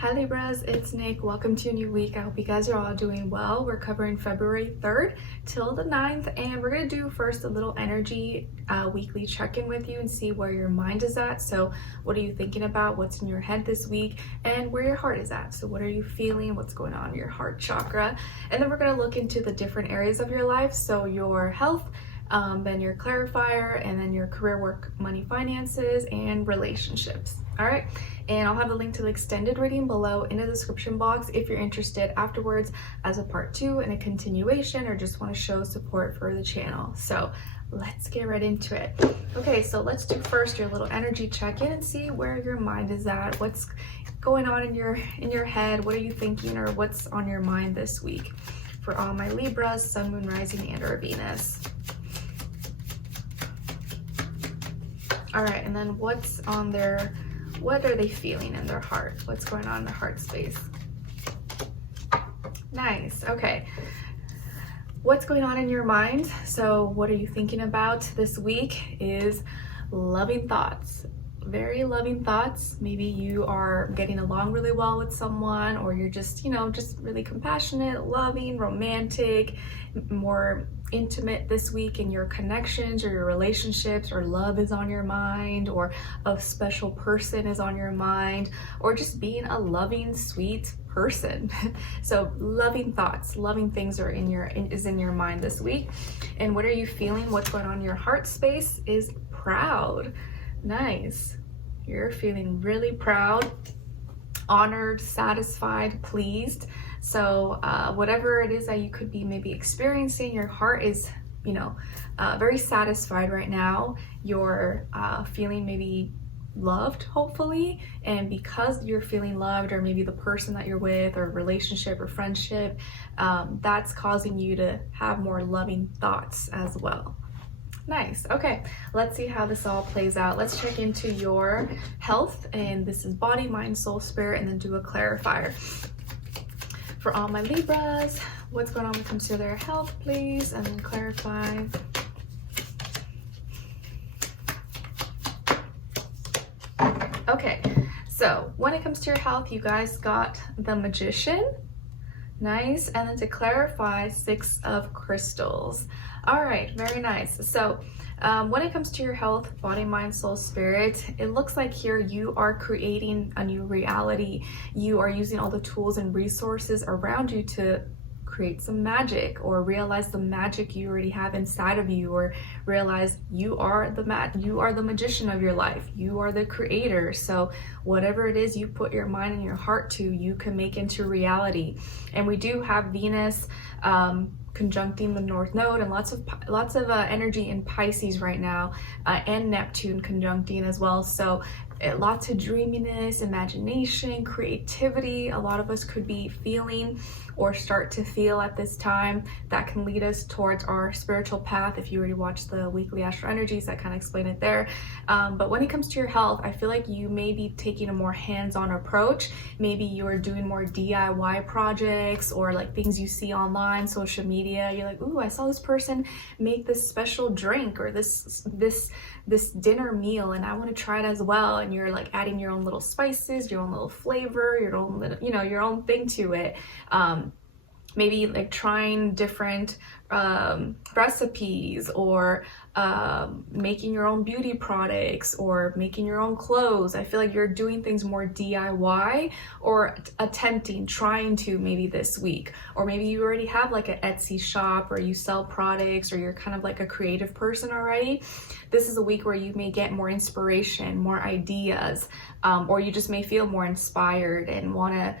Hi Libras, it's Nick. Welcome to a new week. I hope you guys are all doing well. We're covering February 3rd till the 9th, and we're going to do first a little energy weekly check-in with you and see where your mind is at. So what are you thinking about? What's in your head this week? And where your heart is at. So what are you feeling? What's going on in your heart chakra? And then we're going to look into the different areas of your life. So your health, then your clarifier, and then your career, work, money, finances, and relationships. All right, and I'll have a link to the extended reading below in the description box if you're interested afterwards as a part 2 and a continuation, or just want to show support for the channel. So let's get right into it. Okay, so let's do first your little energy check-in and see where your mind is at. What's going on in your head? What are you thinking, or what's on your mind this week for all my Libras, Sun, Moon, Rising, and or Venus? All right, and then what's on their, what are they feeling in their heart? What's going on in their heart space? Nice, okay. What's going on in your mind? So what are you thinking about this week is loving thoughts. Very loving thoughts. Maybe you are getting along really well with someone, or you're just, just really compassionate, loving, romantic, more intimate this week in your connections or your relationships, or love is on your mind, or a special person is on your mind, or just being a loving, sweet person. So loving thoughts, loving things are in your mind this week. And what are you feeling? What's going on in your heart space is proud. Nice. You're feeling really proud, honored, satisfied, pleased. So whatever it is that you could be maybe experiencing, your heart is, very satisfied right now. You're feeling maybe loved, hopefully. And because you're feeling loved, or maybe the person that you're with, or relationship or friendship, that's causing you to have more loving thoughts as well. Nice. Okay, let's see how this all plays out. Let's check into your health, and this is body, mind, soul, spirit, and then do a clarifier. For all my Libras, what's going on when it comes to their health, please, and then clarify. Okay, so when it comes to your health, you guys got the Magician. Nice. And then to clarify, 6 of crystals. All right, very nice. So when it comes to your health, body, mind, soul, spirit, it looks like here you are creating a new reality. You are using all the tools and resources around you to create some magic, or realize the magic you already have inside of you, or realize you are the magician of your life. You are the creator. So whatever it is you put your mind and your heart to, you can make into reality. And we do have Venus conjuncting the North Node, and lots of energy in Pisces right now, and Neptune conjuncting as well. So lots of dreaminess, imagination, creativity. A lot of us could be feeling or start to feel at this time that can lead us towards our spiritual path. If you already watched the weekly astro energies, I kind of explain it there. But when it comes to your health, I feel like you may be taking a more hands-on approach. Maybe you're doing more DIY projects, or like things you see online, social media. You're like, ooh, I saw this person make this special drink, or this dinner meal, and I want to try it as well. And you're like adding your own little spices, your own little flavor, your own little, your own thing to it. Maybe like trying different recipes, or making your own beauty products, or making your own clothes. I feel like you're doing things more DIY, or trying to maybe this week. Or maybe you already have like an Etsy shop, or you sell products, or you're kind of like a creative person already. This is a week where you may get more inspiration, more ideas, or you just may feel more inspired and want to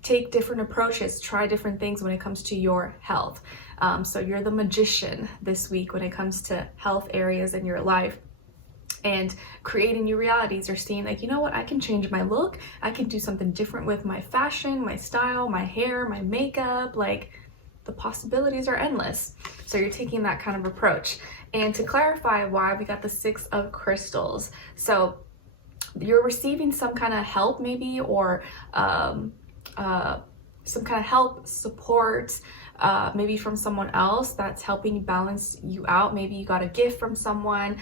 take different approaches, try different things when it comes to your health. So you're the magician this week when it comes to health areas in your life, and creating new realities, or seeing like, you know what, I can change my look. I can do something different with my fashion, my style, my hair, my makeup. Like, the possibilities are endless. So you're taking that kind of approach. And to clarify why we got the 6 of crystals. So you're receiving some kind of help maybe, or some kind of help, support, maybe from someone else that's helping you balance you out. Maybe you got a gift from someone,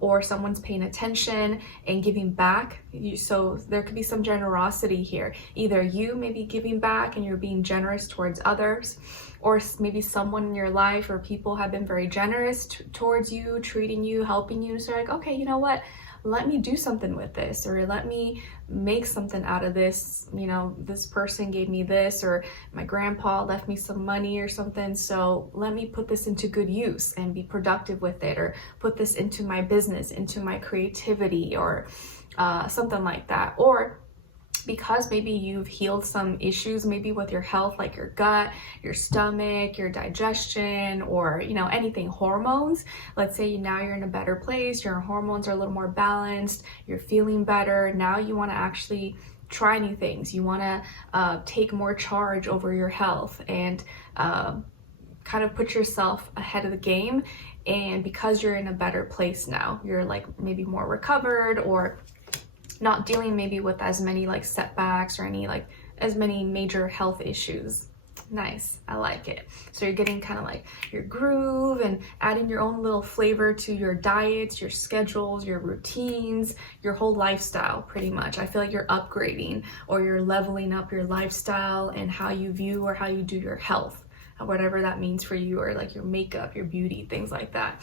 or someone's paying attention and giving back. So there could be some generosity here. Either you may be giving back and you're being generous towards others, or maybe someone in your life or people have been very generous towards you, treating you, helping you. So you're like, okay, you know what? Let me do something with this, or let me make something out of this. You know, this person gave me this, or my grandpa left me some money or something. So let me put this into good use and be productive with it, or put this into my business, into my creativity, or something like that. Or because maybe you've healed some issues, maybe with your health, like your gut, your stomach, your digestion, or, you know, anything, hormones. Let's say now you're in a better place, your hormones are a little more balanced, you're feeling better. Now you want to actually try new things. You want to take more charge over your health and kind of put yourself ahead of the game. And because you're in a better place now, you're like maybe more recovered, or not dealing maybe with as many like setbacks or any like as many major health issues. Nice, I like it. So you're getting kind of like your groove and adding your own little flavor to your diets, your schedules, your routines, your whole lifestyle pretty much. I feel like you're upgrading, or you're leveling up your lifestyle and how you view or how you do your health, whatever that means for you, or like your makeup, your beauty, things like that.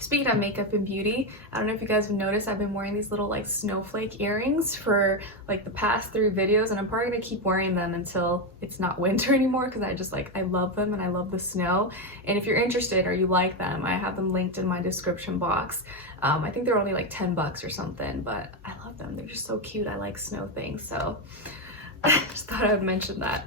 Speaking of makeup and beauty, I don't know if you guys have noticed, I've been wearing these little like snowflake earrings for like the past 3 videos, and I'm probably gonna keep wearing them until it's not winter anymore, because I just like, I love them and I love the snow. And if you're interested or you like them, I have them linked in my description box. I think they're only like 10 bucks or something, but I love them. They're just so cute. I like snow things, so I just thought I would mention that.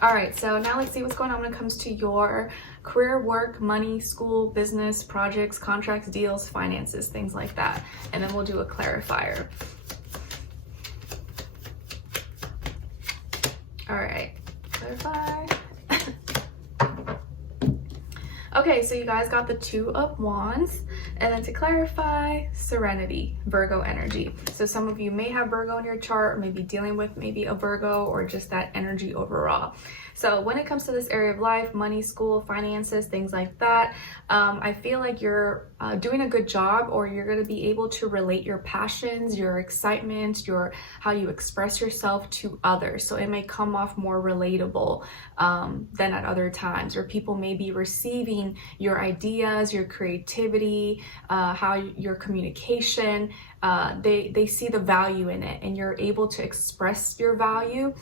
All right, so now let's see what's going on when it comes to your career, work, money, school, business, projects, contracts, deals, finances, things like that. And then we'll do a clarifier. All right, clarify. Okay, so you guys got the 2 of Wands, and then to clarify, Serenity, Virgo energy. So some of you may have Virgo in your chart, or maybe dealing with maybe a Virgo, or just that energy overall. So when it comes to this area of life, money, school, finances, things like that, I feel like you're doing a good job, or you're going to be able to relate your passions, your excitement, how you express yourself to others. So it may come off more relatable than at other times, or people may be receiving your ideas, your creativity, your communication. They see the value in it, and you're able to express your value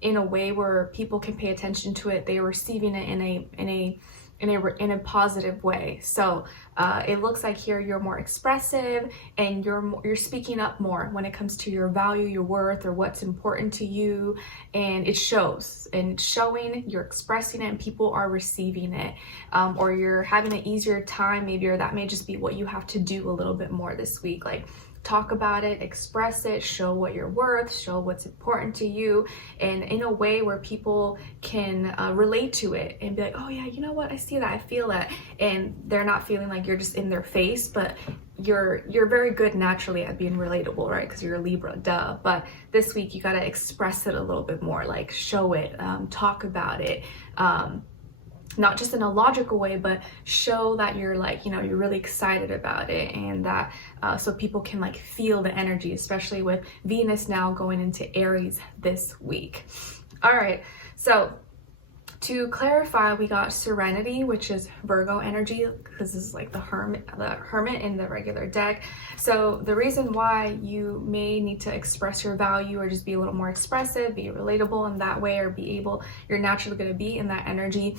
in a way where people can pay attention to it. They're receiving it in a positive way. So it looks like here you're more expressive, and you're speaking up more when it comes to your value, your worth, or what's important to you, and it shows, and it's showing, you're expressing it, and people are receiving it, or you're having an easier time maybe, or that may just be what you have to do a little bit more this week. Like, talk about it, express it, show what you're worth, show what's important to you, and in a way where people can relate to it and be like, oh yeah, you know what, I see that, I feel that, and they're not feeling like you're just in their face, but you're very good naturally at being relatable, right? Because you're a Libra, duh. But this week you got to express it a little bit more, like show it, talk about it, not just in a logical way, but show that you're like, you know, you're really excited about it, and that so people can like feel the energy, especially with Venus now going into Aries this week. All right, so to clarify, we got Serenity, which is Virgo energy, because this is like the hermit in the regular deck. So the reason why you may need to express your value, or just be a little more expressive, be relatable in that way, or you're naturally going to be in that energy,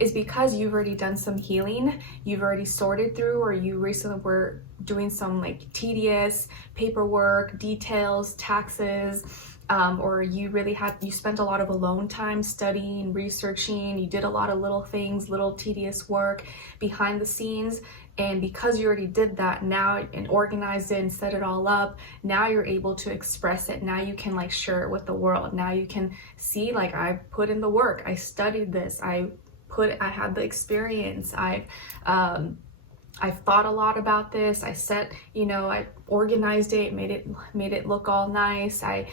is because you've already done some healing, you've already sorted through, or you recently were doing some like tedious paperwork, details, taxes, or you spent a lot of alone time studying, researching, you did a lot of little things, little tedious work behind the scenes. And because you already did that now and organized it and set it all up, now you're able to express it. Now you can like share it with the world. Now you can see, like, I put in the work, I studied this, I had the experience, I've I thought a lot about this. I set, you know, I organized it, made it look all nice. I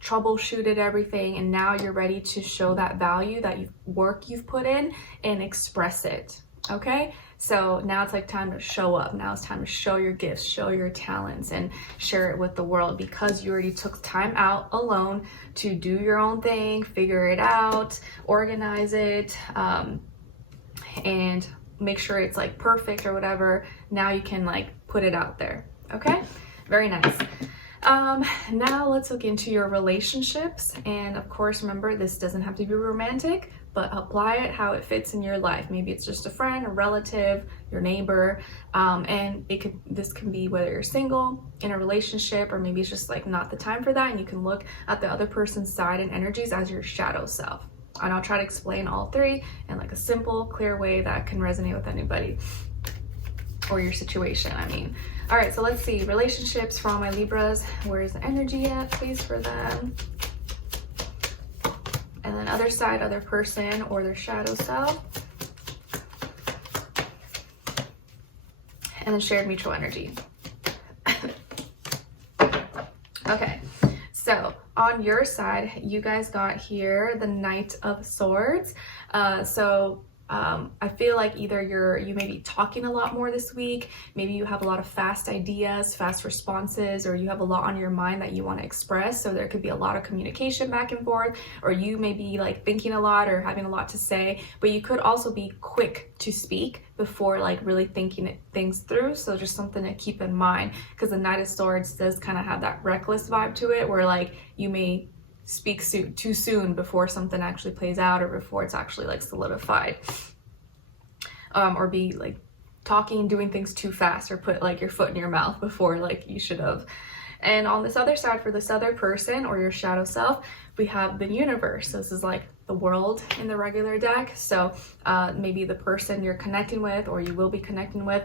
troubleshooted everything, and now you're ready to show that value, that work you've put in, and express it. Okay, so now it's like time to show up. Now it's time to show your gifts, show your talents, and share it with the world, because you already took time out alone to do your own thing, figure it out, organize it, and make sure it's like perfect or whatever. Now you can like put it out there. Okay, very nice. Now let's look into your relationships. And of course, remember, this doesn't have to be romantic, but apply it how it fits in your life. Maybe it's just a friend, a relative, your neighbor, and this can be whether you're single, in a relationship, or maybe it's just like not the time for that, and you can look at the other person's side and energies as your shadow self. And I'll try to explain all three in like a simple, clear way that can resonate with anybody or your situation, I mean. All right, so let's see, relationships for all my Libras. Where's the energy at, please, for them? And then other side, other person, or their shadow self. And then shared mutual energy. Okay, so on your side, you guys got here the Knight of Swords. I feel like either you may be talking a lot more this week, maybe you have a lot of fast ideas, fast responses, or you have a lot on your mind that you want to express. So there could be a lot of communication back and forth, or you may be like thinking a lot or having a lot to say, but you could also be quick to speak before like really thinking things through. So just something to keep in mind, because the Knight of Swords does kind of have that reckless vibe to it, where like you may speak too soon before something actually plays out, or before it's actually like solidified, or be like talking, doing things too fast, or put like your foot in your mouth before like you should have. And on this other side, for this other person or your shadow self, we have the universe. So this is like the world in the regular deck. So maybe the person you're connecting with, or you will be connecting with,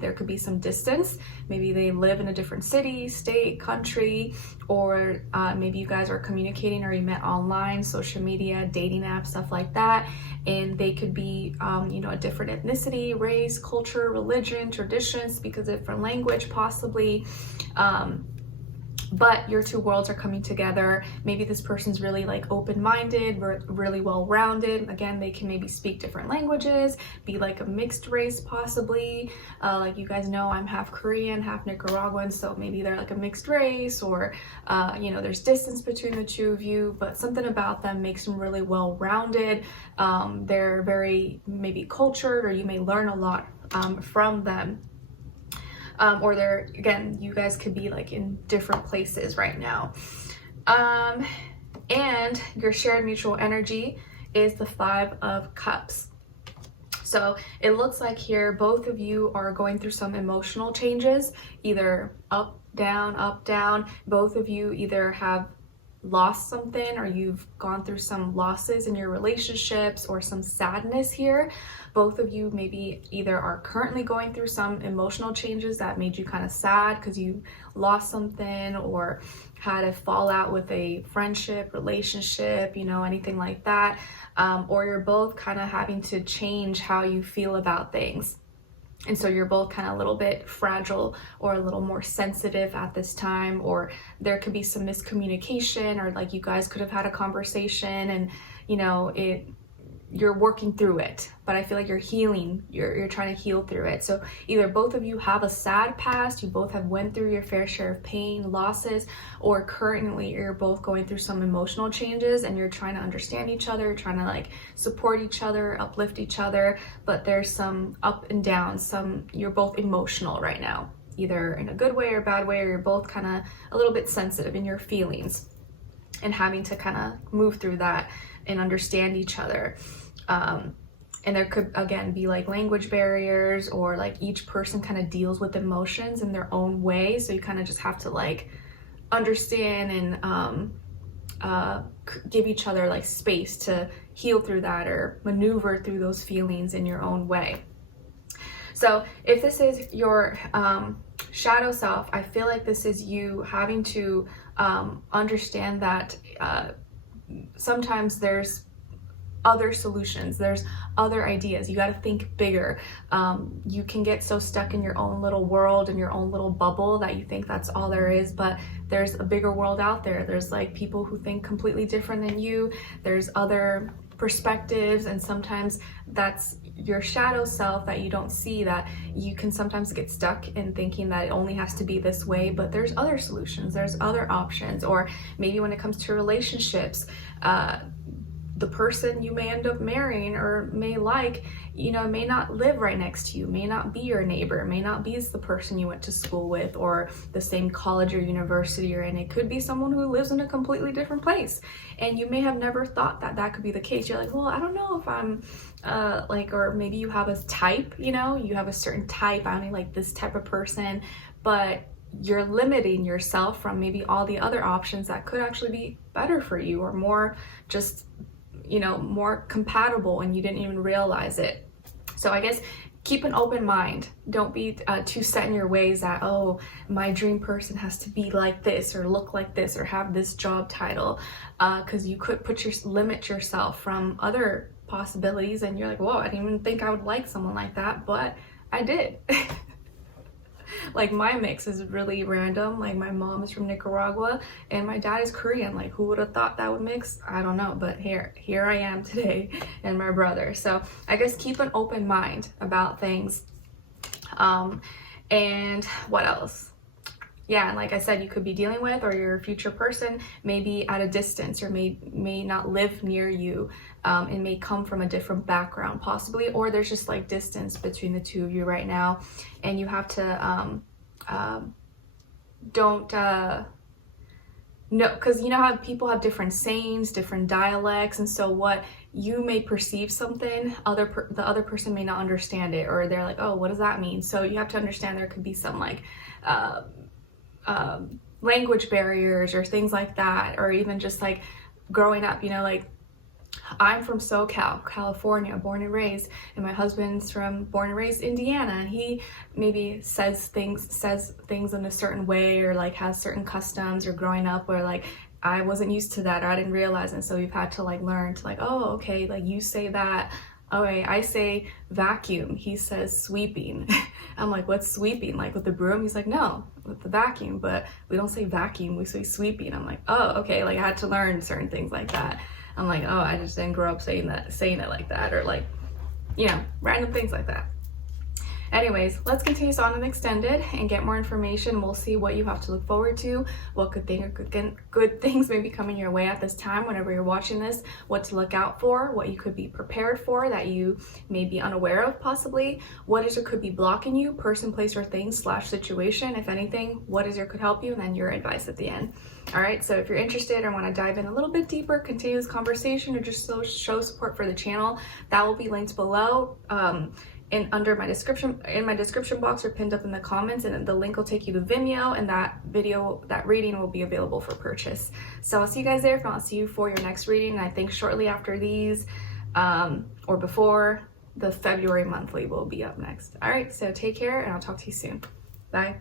there could be some distance. Maybe they live in a different city, state, country, or maybe you guys are communicating, or you met online, social media, dating apps, stuff like that. And they could be, you know, a different ethnicity, race, culture, religion, traditions, speak a different language, possibly. But your two worlds are coming together. Maybe this person's really like open-minded, really well-rounded. Again, they can maybe speak different languages, be like a mixed race possibly. Like you guys know, I'm half Korean, half Nicaraguan, so maybe they're like a mixed race, or you know, there's distance between the two of you, but something about them makes them really well-rounded. They're very maybe cultured, or you may learn a lot from them. Or again, you guys could be like in different places right now. And your shared mutual energy is the 5 of Cups. So it looks like here, both of you are going through some emotional changes, either up, down. Both of you either have lost something, or you've gone through some losses in your relationships, or some sadness here. Both of you maybe either are currently going through some emotional changes that made you kind of sad because you lost something, or had a fallout with a friendship, relationship, you know, anything like that. Or you're both kind of having to change how you feel about things. And so you're both kind of a little bit fragile, or a little more sensitive at this time, or there could be some miscommunication, or like you guys could have had a conversation and, you know, you're working through it, but I feel like you're healing, you're trying to heal through it. So either both of you have a sad past, you both have went through your fair share of pain, losses, or currently you're both going through some emotional changes, and you're trying to understand each other, trying to like support each other, uplift each other, but there's some up and down, you're both emotional right now, either in a good way or bad way, or you're both kind of a little bit sensitive in your feelings, and having to kind of move through that and understand each other. And there could again be like language barriers, or like each person kind of deals with emotions in their own way, so you kind of just have to like understand and give each other like space to heal through that, or maneuver through those feelings in your own way. So if this is your shadow self, I feel like this is you having to understand that sometimes there's other solutions, there's other ideas. You got to think bigger. You can get so stuck in your own little world and your own little bubble that you think that's all there is, but there's a bigger world out there. There's like people who think completely different than you. There's other perspectives, and sometimes that's your shadow self that you don't see, that you can sometimes get stuck in thinking that it only has to be this way, but there's other solutions, there's other options. Or maybe when it comes to relationships, the person you may end up marrying or may like, you know, may not live right next to you, may not be your neighbor, may not be the person you went to school with or the same college or university you're in. It could be someone who lives in a completely different place, and you may have never thought that that could be the case. You're like, well, I don't know if I'm like, or maybe you have a type, you know, you have a certain type, I only like this type of person, but you're limiting yourself from maybe all the other options that could actually be better for you, or more just, you know, more compatible, and you didn't even realize it. So I guess keep an open mind. Don't be too set in your ways that, oh, my dream person has to be like this or look like this or have this job title, because you could limit yourself from other possibilities, and you're like, whoa, I didn't even think I would like someone like that, but I did. Like my mix is really random. Like my mom is from Nicaragua and my dad is Korean. Like who would have thought that would mix? I don't know, but here I am today, and my brother. So I guess keep an open mind about things. And what else? Yeah, and like I said, you could be dealing with, or your future person may be at a distance, or may not live near you, and may come from a different background possibly, or there's just like distance between the two of you right now, and you have to no, because you know how people have different sayings, different dialects, and so what you may perceive something, the other person may not understand it, or they're like, oh, what does that mean? So you have to understand there could be some like language barriers or things like that, or even just like growing up, you know, like I'm from SoCal, California, born and raised, and my husband's from born and raised Indiana, and he maybe says things in a certain way, or like has certain customs, or growing up where like I wasn't used to that, or I didn't realize, and so we've had to like learn to like, oh, okay, like you say that. Okay, I say vacuum, he says sweeping. I'm like, what's sweeping? Like with the broom? He's like, no, with the vacuum, but we don't say vacuum, we say sweeping. I'm like, oh, okay, like I had to learn certain things like that. I'm like, oh, I just didn't grow up saying it like that, or like, you know, random things like that. Anyways, let's continue on and extended and get more information. We'll see what you have to look forward to, what good things may be coming your way at this time whenever you're watching this, what to look out for, what you could be prepared for that you may be unaware of possibly, what is or could be blocking you, person, place, or thing / situation, if anything, what is or could help you, and then your advice at the end. All right, so if you're interested or want to dive in a little bit deeper, continue this conversation, or just show support for the channel, that will be linked below. In my description box, or pinned up in the comments, and the link will take you to Vimeo, and that reading will be available for purchase. So I'll see you guys there. If not, I'll see you for your next reading, and I think shortly after these, or before, the February monthly will be up next. All right, so take care, and I'll talk to you soon. Bye.